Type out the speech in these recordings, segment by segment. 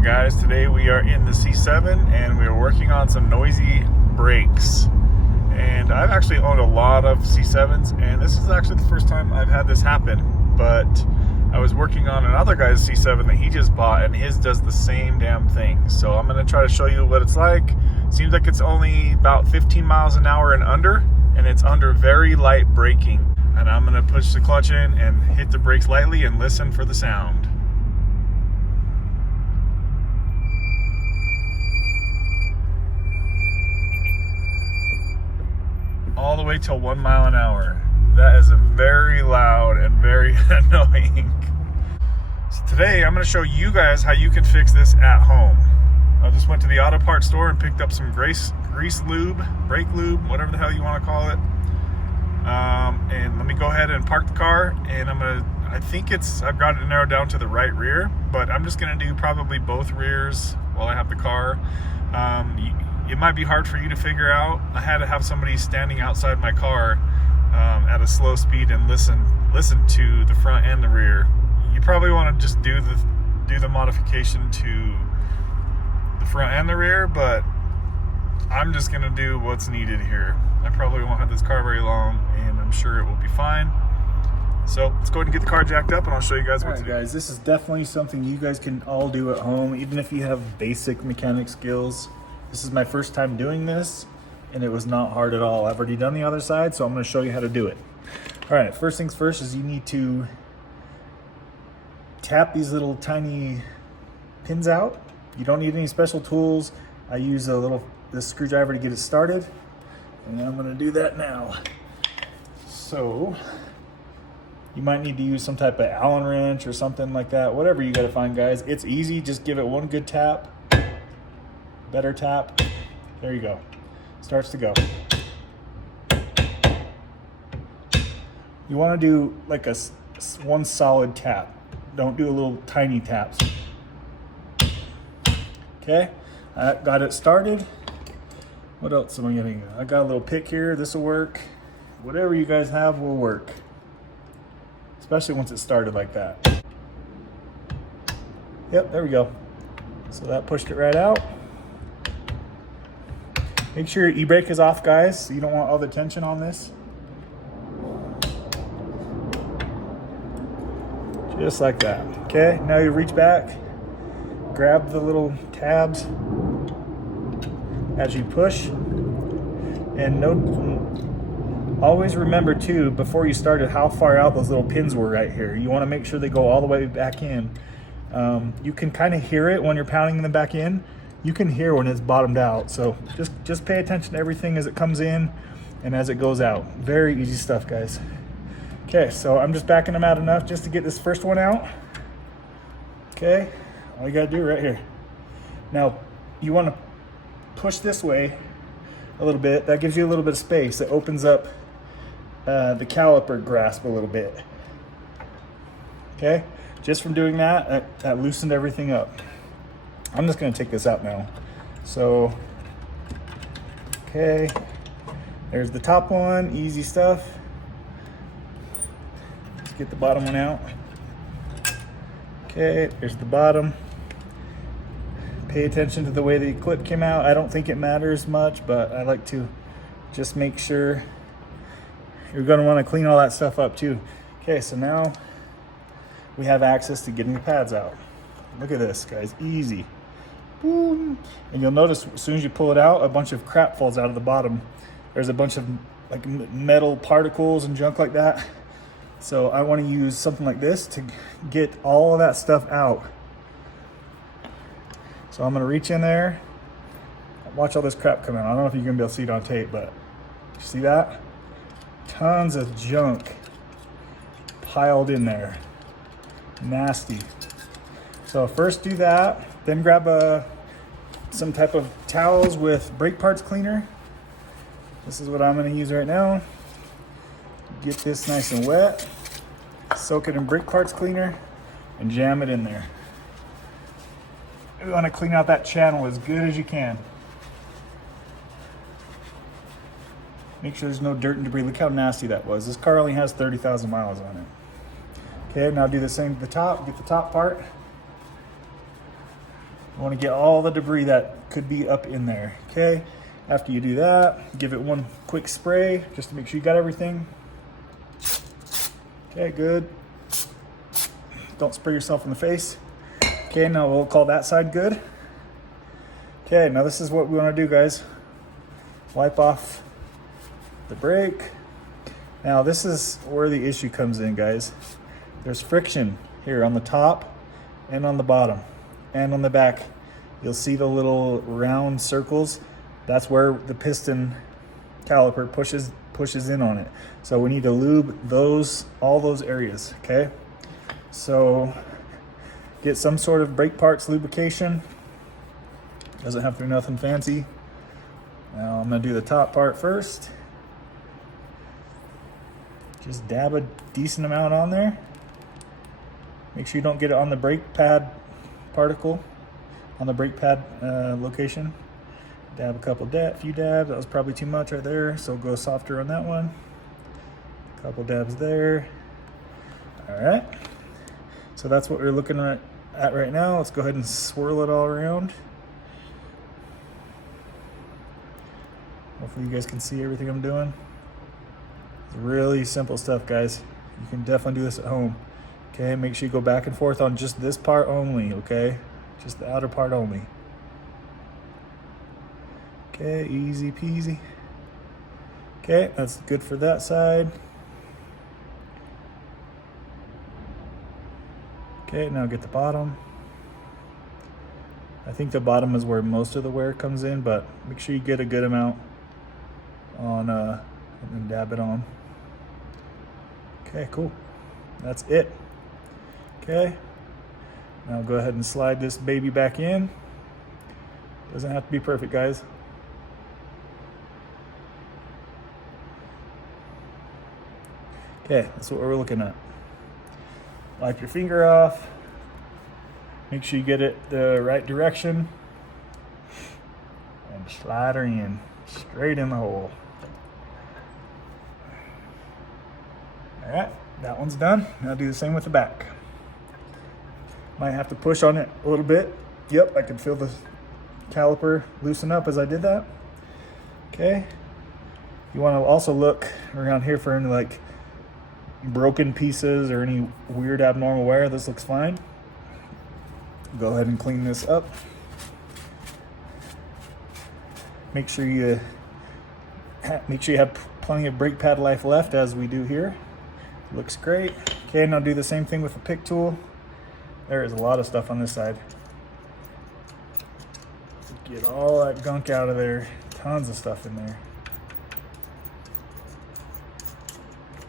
Alright guys, today we are in the C7 and we are working on some noisy brakes. And I've actually owned a lot of C7s and this is actually the first time I've had this happen. But I was working on another guy's C7 that he just bought and his does the same damn thing. So I'm going to try to show you what it's like. Seems like it's only about 15 miles an hour and under, and it's under very light braking. And I'm going to push the clutch in and hit the brakes lightly and listen for the sound. All the way till 1 mile an hour. That is a very loud and very annoying. So today I'm going to show you guys how you can fix this at home. I just went to the auto parts store and picked up some grease lube, brake lube, whatever the hell you want to call it. And let me go ahead and park the car, and I've got it narrowed down to the right rear, but I'm just going to do probably both rears while I have the car. It might be hard for you to figure out. I had to have somebody standing outside my car at a slow speed and listen to the front and the rear. You probably want to just do the modification to the front and the rear, but I'm just going to do what's needed here. I probably won't have this car very long, and I'm sure it will be fine. So let's go ahead and get the car jacked up and I'll show you guys what to do. Guys, this is definitely something you guys can all do at home, even if you have basic mechanic skills. This is my first time doing this, and it was not hard at all. I've already done the other side, so I'm going to show you how to do it. All right, first things first is you need to tap these little tiny pins out. You don't need any special tools. I use this screwdriver to get it started, and I'm going to do that now. So you might need to use some type of Allen wrench or something like that. Whatever you got to find, guys. It's easy. Just give it one good tap. Better tap. There you go. Starts to go. You want to do like one solid tap. Don't do a little tiny taps. Okay, I got it started. What else am I getting? I got a little pick here. This will work. Whatever you guys have will work. Especially once it's started like that. Yep, there we go. So that pushed it right out. Make sure your e-brake is off, guys. You don't want all the tension on this. Just like that. Okay, now you reach back, grab the little tabs as you push, and always remember too, before you started, how far out those little pins were right here. You want to make sure they go all the way back in. You can kind of hear it when you're pounding them back in. You can hear when it's bottomed out, so just pay attention to everything as it comes in and as it goes out. Very easy stuff, guys. Okay, so I'm just backing them out enough just to get this first one out. Okay, all you gotta do right here. Now, you wanna push this way a little bit. That gives you a little bit of space. It opens up the caliper grasp a little bit. Okay, just from doing that loosened everything up. I'm just gonna take this out now. So, okay, there's the top one, easy stuff. Let's get the bottom one out. Okay, there's the bottom. Pay attention to the way the clip came out. I don't think it matters much, but I like to just make sure. You're gonna wanna clean all that stuff up too. Okay, so now we have access to getting the pads out. Look at this, guys, easy. Boom. And you'll notice as soon as you pull it out, a bunch of crap falls out of the bottom. There's a bunch of like metal particles and junk like that. So I want to use something like this to get all of that stuff out. So I'm going to reach in there. Watch all this crap come out. I don't know if you're going to be able to see it on tape, but you see that? Tons of junk piled in there. Nasty. So first do that. Then grab some type of towels with brake parts cleaner. This is what I'm going to use right now. Get this nice and wet. Soak it in brake parts cleaner and jam it in there. You want to clean out that channel as good as you can. Make sure there's no dirt and debris. Look how nasty that was. This car only has 30,000 miles on it. Okay, now do the same to the top. Get the top part. You want to get all the debris that could be up in there. Okay, after you do that, give it one quick spray just to make sure you got everything. Okay, good. Don't spray yourself in the face. Okay, now we'll call that side good. Okay, now this is what we want to do, guys. Wipe off the brake. Now this is where the issue comes in, guys. There's friction here on the top and on the bottom and on the back. You'll see the little round circles. That's where the piston caliper pushes in on it. So we need to lube all those areas, okay? So get some sort of brake parts lubrication. Doesn't have to be nothing fancy. Now I'm gonna do the top part first. Just dab a decent amount on there. Make sure you don't get it on the brake pad particle, on the brake pad location. Dab a few dabs. That was probably too much right there, so go softer on that one. A couple dabs there. All right. So that's what we're looking at right now. Let's go ahead and swirl it all around. Hopefully you guys can see everything I'm doing. It's really simple stuff, guys. You can definitely do this at home. Okay, make sure you go back and forth on just this part only, okay? Just the outer part only. Okay, easy peasy. Okay, that's good for that side. Okay, now get the bottom. I think the bottom is where most of the wear comes in, but make sure you get a good amount on and then dab it on. Okay, cool. That's it. Okay, now go ahead and slide this baby back in. Doesn't have to be perfect, guys. Okay, that's what we're looking at. Wipe your finger off. Make sure you get it the right direction. And slide her in, straight in the hole. All right, that one's done. Now do the same with the back. Might have to push on it a little bit. Yep, I can feel the caliper loosen up as I did that. Okay. You want to also look around here for any like broken pieces or any weird abnormal wear. This looks fine. Go ahead and clean this up. Make sure you have plenty of brake pad life left, as we do here. Looks great. Okay, now do the same thing with the pick tool. There is a lot of stuff on this side. Get all that gunk out of there. Tons of stuff in there.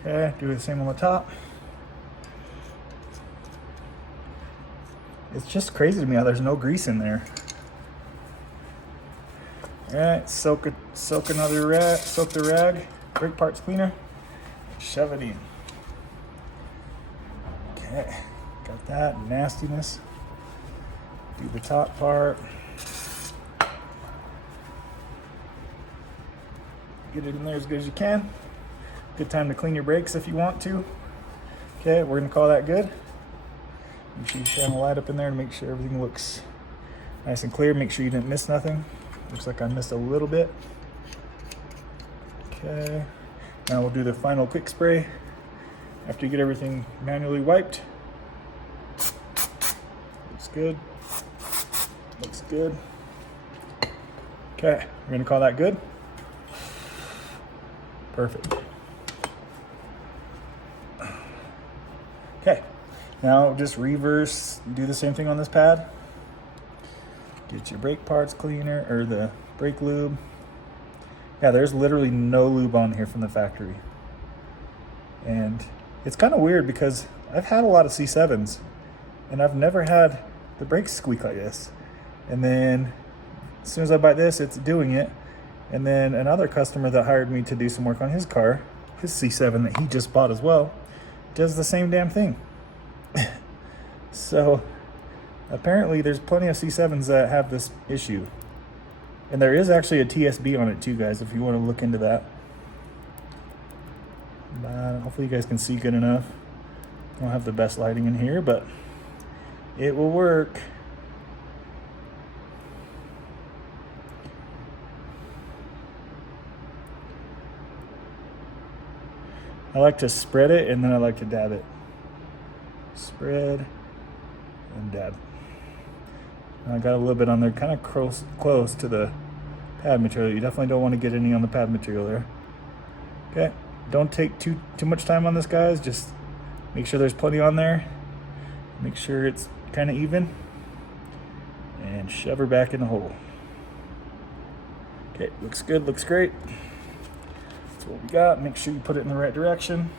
Okay, do the same on the top. It's just crazy to me how there's no grease in there. All right, soak the rag, brake parts cleaner, shove it in. Okay, got that nastiness. Do the top part. Get it in there as good as you can. Good time to clean your brakes if you want to. Okay, we're gonna call that good. Make sure you shine the light up in there and make sure everything looks nice and clear. Make sure you didn't miss nothing. Looks like I missed a little bit. Okay, now we'll do the final quick spray after you get everything manually wiped. Looks good. Looks good. Okay, we're gonna call that good. Perfect. Okay, now just reverse, do the same thing on this pad. Get your brake parts cleaner, or the brake lube. Yeah, there's literally no lube on here from the factory. And it's kind of weird because I've had a lot of C7s and I've never had the brakes squeak like this. And then as soon as I buy this, it's doing it. And then another customer that hired me to do some work on his car, his C7 that he just bought as well, does the same damn thing. So apparently there's plenty of C7s that have this issue. And there is actually a TSB on it too, guys, if you want to look into that. Hopefully you guys can see good enough. I don't have the best lighting in here, but it will work. I like to spread it and then I like to dab it. Spread and dab. And I got a little bit on there, kind of close to the pad material. You definitely don't want to get any on the pad material there. Okay, don't take too much time on this, guys. Just make sure there's plenty on there. Make sure it's kind of even. And shove her back in the hole. Okay, looks good, looks great. That's what we got. Make sure you put it in the right direction.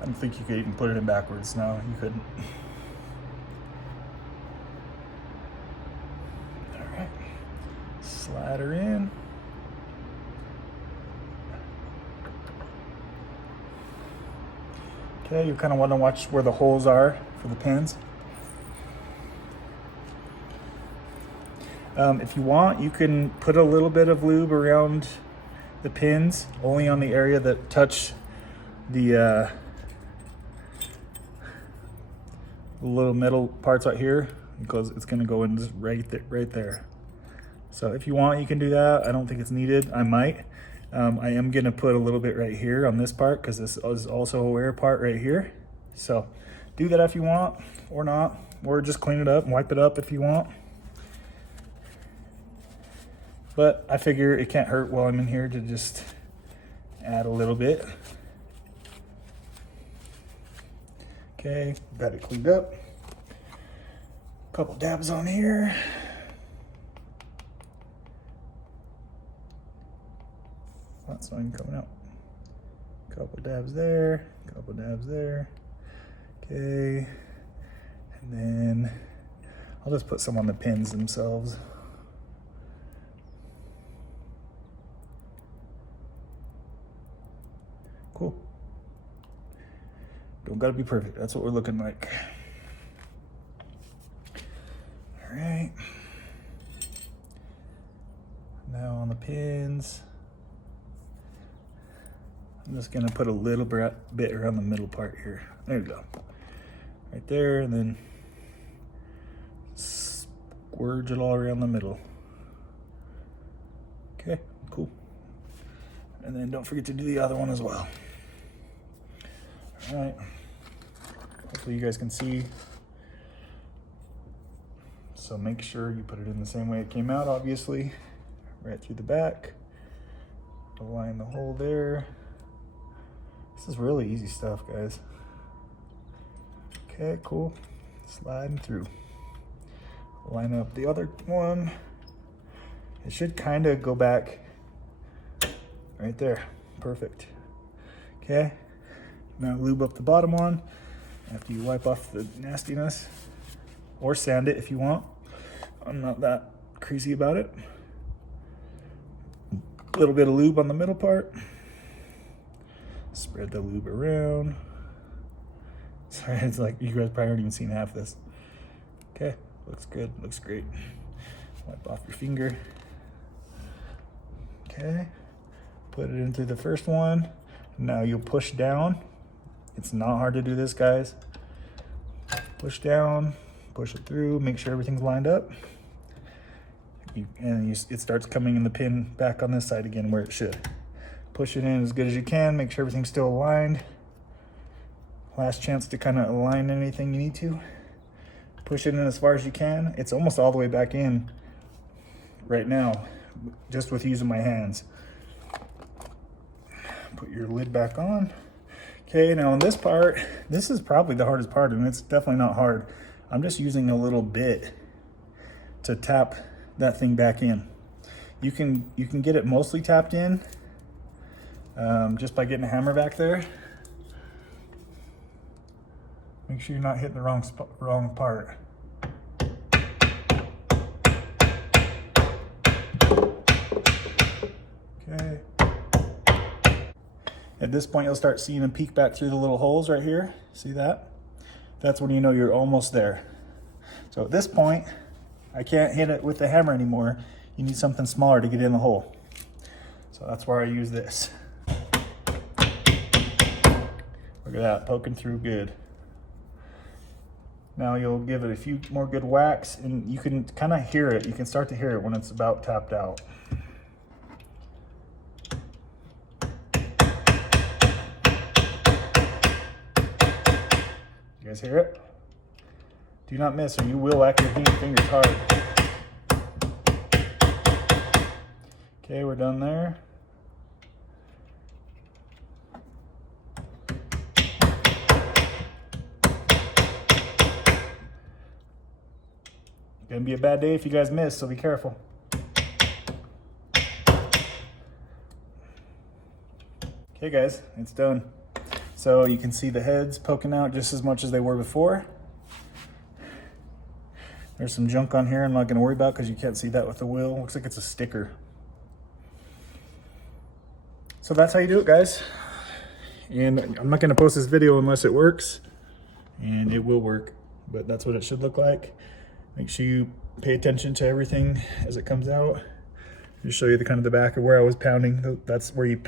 I don't think you could even put it in backwards. No, you couldn't. All right, slide her in. Okay, you kind of want to watch where the holes are for the pins. If you want, you can put a little bit of lube around the pins, only on the area that touch the little metal parts right here, because it's going to go in just right there. So if you want, you can do that. I don't think it's needed. I might. I am going to put a little bit right here on this part, because this is also a wear part right here. So do that if you want, or not, or just clean it up and wipe it up if you want. But I figure it can't hurt while I'm in here to just add a little bit. Okay, got it cleaned up. Couple dabs on here. That's not even coming out. Couple dabs there, couple dabs there. Okay, and then I'll just put some on the pins themselves. Cool. Don't gotta be perfect. That's what we're looking like. All right. Now on the pins, I'm just gonna put a little bit around the middle part here. There you go. Right there, and then squirge it all around the middle. Okay, cool. And then don't forget to do the other one as well. All right, hopefully you guys can see. So make sure you put it in the same way it came out, obviously. Right through the back. Align the hole there. This is really easy stuff, guys. Okay, cool. Sliding through. Line up the other one. It should kind of go back right there. Perfect. Okay. Now lube up the bottom one after you wipe off the nastiness, or sand it if you want. I'm not that crazy about it. A little bit of lube on the middle part. Spread the lube around. Sorry, it's like you guys probably haven't even seen half this. Okay, looks good, looks great. Wipe off your finger. Okay, put it in through the first one. Now you'll push down. It's not hard to do this, guys. Push down, push it through, make sure everything's lined up. It starts coming in the pin back on this side again where it should. Push it in as good as you can, make sure everything's still aligned. Last chance to kind of align anything you need to. Push it in as far as you can. It's almost all the way back in right now, just with using my hands. Put your lid back on. Okay, now on this part, this is probably the hardest part, and it's definitely not hard. I'm just using a little bit to tap that thing back in. You can get it mostly tapped in just by getting a hammer back there. Make sure you're not hitting the wrong part. Okay. At this point, you'll start seeing them peek back through the little holes right here. See that? That's when you know you're almost there. So at this point, I can't hit it with the hammer anymore. You need something smaller to get in the hole. So that's where I use this. Look at that, poking through good. Now you'll give it a few more good whacks, and you can kind of hear it. You can start to hear it when it's about tapped out. You guys hear it? Do not miss or you will whack your fingers hard. Okay, we're done there. Gonna be a bad day if you guys miss, so be careful. Okay guys, it's done. So you can see the heads poking out just as much as they were before. There's some junk on here I'm not gonna worry about because you can't see that with the wheel. Looks like it's a sticker. So that's how you do it, guys. And I'm not gonna post this video unless it works, and it will work, but that's what it should look like. Make sure you pay attention to everything as it comes out. Just show you the kind of the back of where I was pounding. That's where you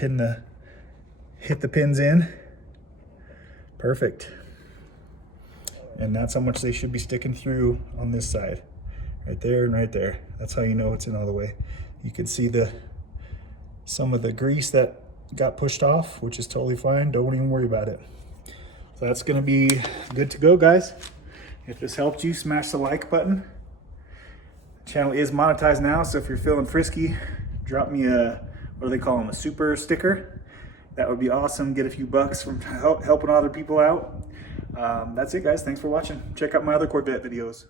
hit the pins in. Perfect. And that's how much they should be sticking through on this side. Right there and right there. That's how you know it's in all the way. You can see some of the grease that got pushed off, which is totally fine. Don't even worry about it. So that's gonna be good to go, guys. If this helped you, smash the like button. The channel is monetized now, so if you're feeling frisky, drop me a, what do they call them, a super sticker. That would be awesome. Get a few bucks from helping other people out. That's it, guys. Thanks for watching. Check out my other Corvette videos.